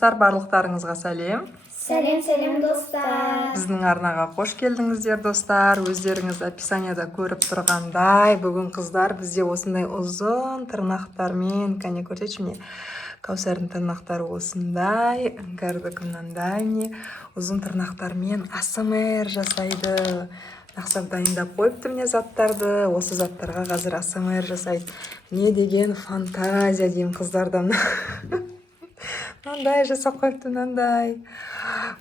Барлықтарыңызға сәлем. Сәлем достар. Біздің арнаға қош келдіңіздер достар. Өздеріңіз описанияда көріп тұрғандай, бүгін қыздар бізде осындай ұзын тырнақтармен, кәне көрсетші міне. Кәусардың тырнақтары осындай, іңкәрдікі мынандай міне, ұзын тырнақтармен АСМР жасайды. Нақсап дайындап қойыпты міне заттарды. Осы заттарға қазір АСМР жасайды. Не деген фантазия деймін қыздардан. Мынандай жасап қойыпты, мынандай.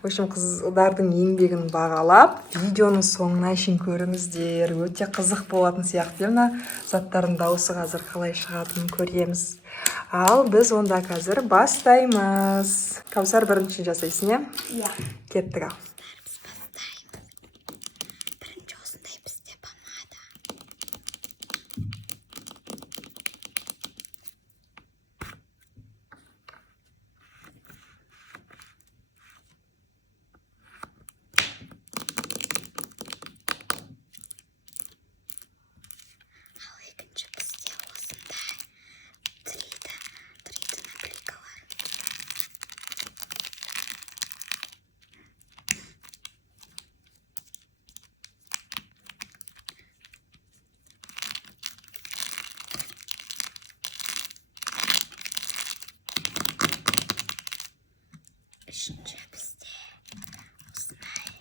В общем, қыздардың еңбегін бағалап, видеоның соңына шейін көріңіздер. Өте қызық болатын сияқты. Мына заттардың дауысы қазір қалай шығатынын көреміз. Ал біз онда қазір бастаймыз. Кәусар бірінші жасайсың, иә? Иә. Кеттік ал. Үшінші бізде осындай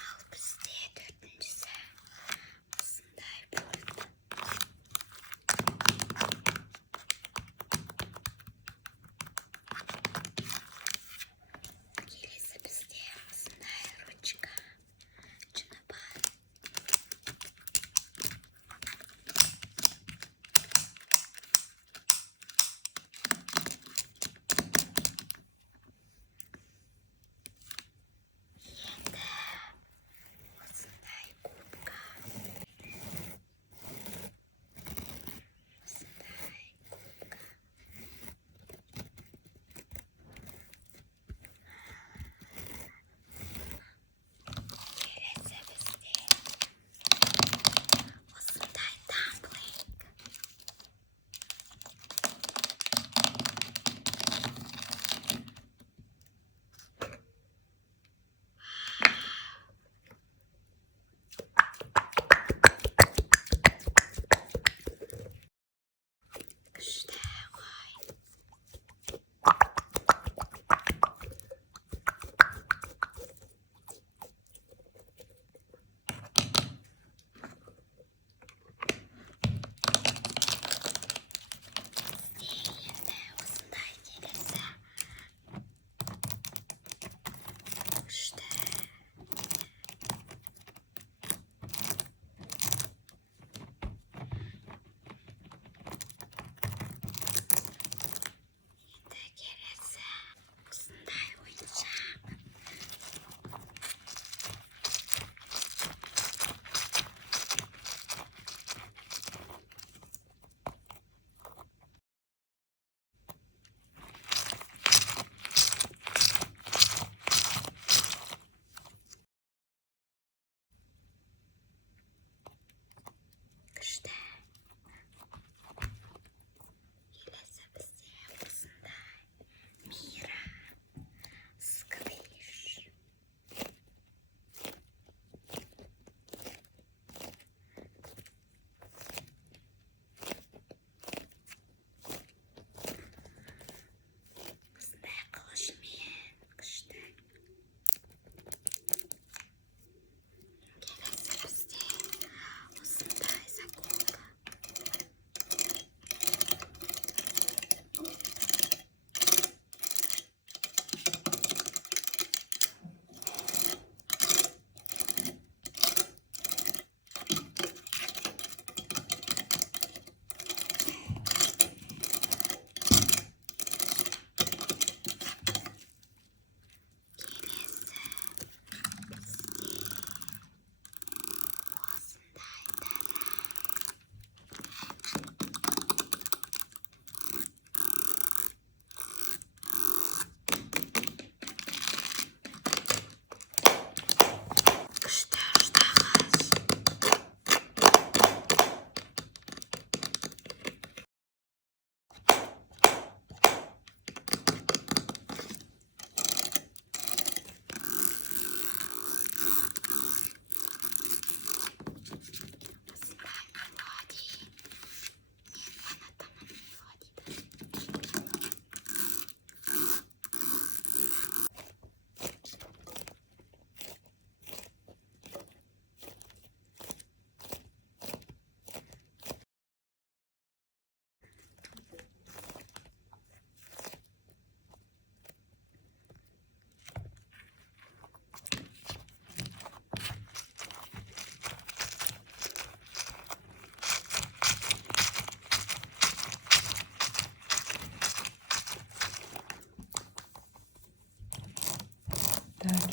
ал бізде төртіншісі осындай болды. Келесі бізде осындай ручка. Жүні бар.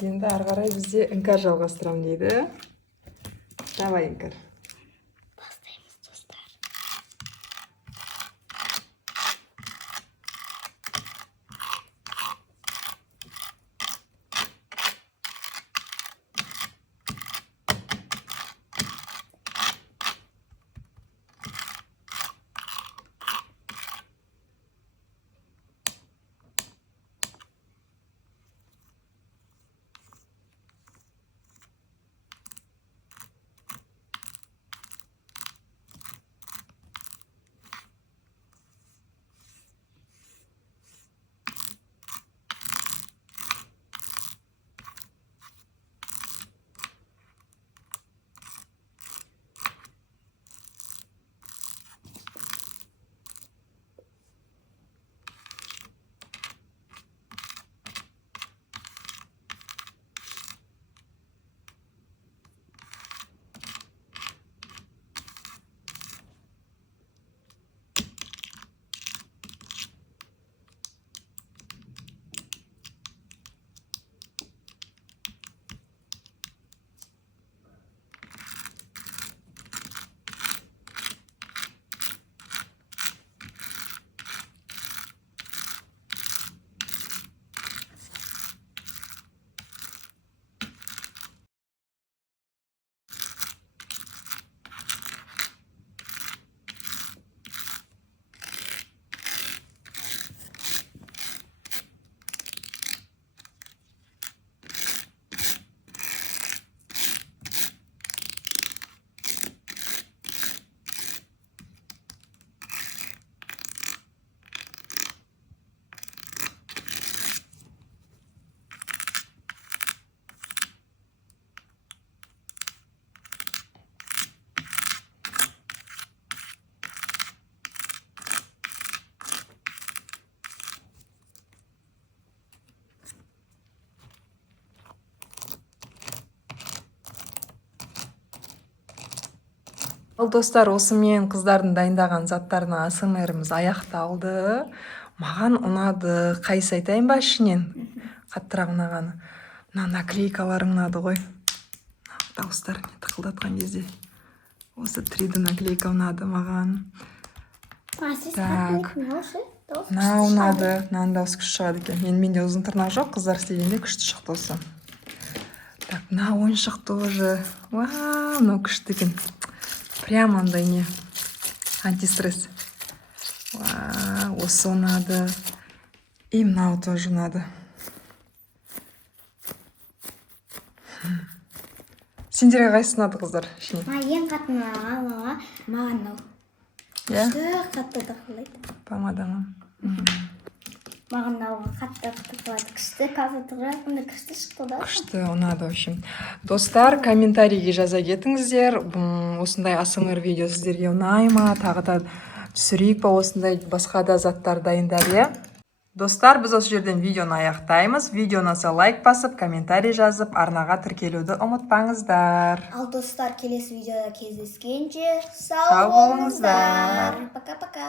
енді ары қарай бізде іңкәр жалғастырамын дейді. Давай, іңкәр. Бастаймыз, достар. Ал достар, осымен қыздардың дайындаған заттарына АСМРіміз аяқталды. Маған ұнады. Қайсы айтайын ба ішінен? Қаттырақ ұнағаны. Мына наклейкаларың ұнады ғой. Дауыстар тықылдатқан кезде. Осы 3D наклейка ұнады маған. Так. Мына ұнады. Мынаның дауысы күшті шығады екен. Менде ұзын тырнақ жоқ, қыздар істегенде күшті шықты осы. Так, мына ойыншық тоже. Вау, мынау күшті екен. Прямо андай не. Антистресс. Вау, осы ұнады. И мынау тоже ұнады. Сендерге қайсысы ұнады, қыздар? Ең қатты маған мынау. Иә? Қатты тықылайды. Помада ма? Маған мынауға қатты тықылады. Күшті қазір тығырақында күшті шықты да. Күшті ұнады, в общем. Достар, комментарийге жаза кетіңіздер. Осындай АСМР видео сіздерге ұнай ма? Тағы да түсірейік па осындай басқа да заттар дайындап, иә? Достар, біз осы жерден видеоны аяқтаймыз. Видео ұнаса лайк басып, комментарий жазып, арнаға тіркелуді ұмытпаңыздар. Ал достар, келесі видеода кездескенше сау Сау болыңыздар. болыңыздар. Пока-пока.